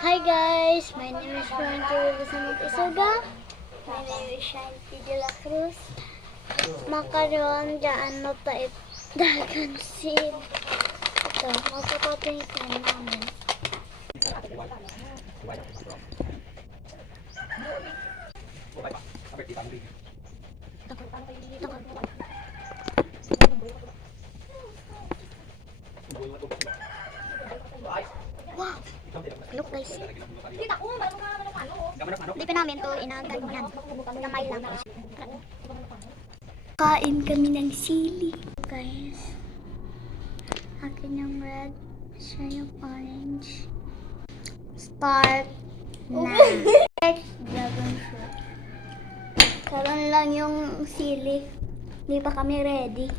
Hi guys, my name is Frankie Villasamot Isuga. My name is Shanti de la Cruz. Makaroon dyan no tayo dagan seed. Ito, magpapapinitan namin. Wow! Look guys. Hindi pa namin to inaganyan. Kamay lang. Kain kami ng sili. Guys. Akin yung red. Siya yung orange. Start na. Dragon fruit. Karon lang yung sili. Hindi pa kami ready.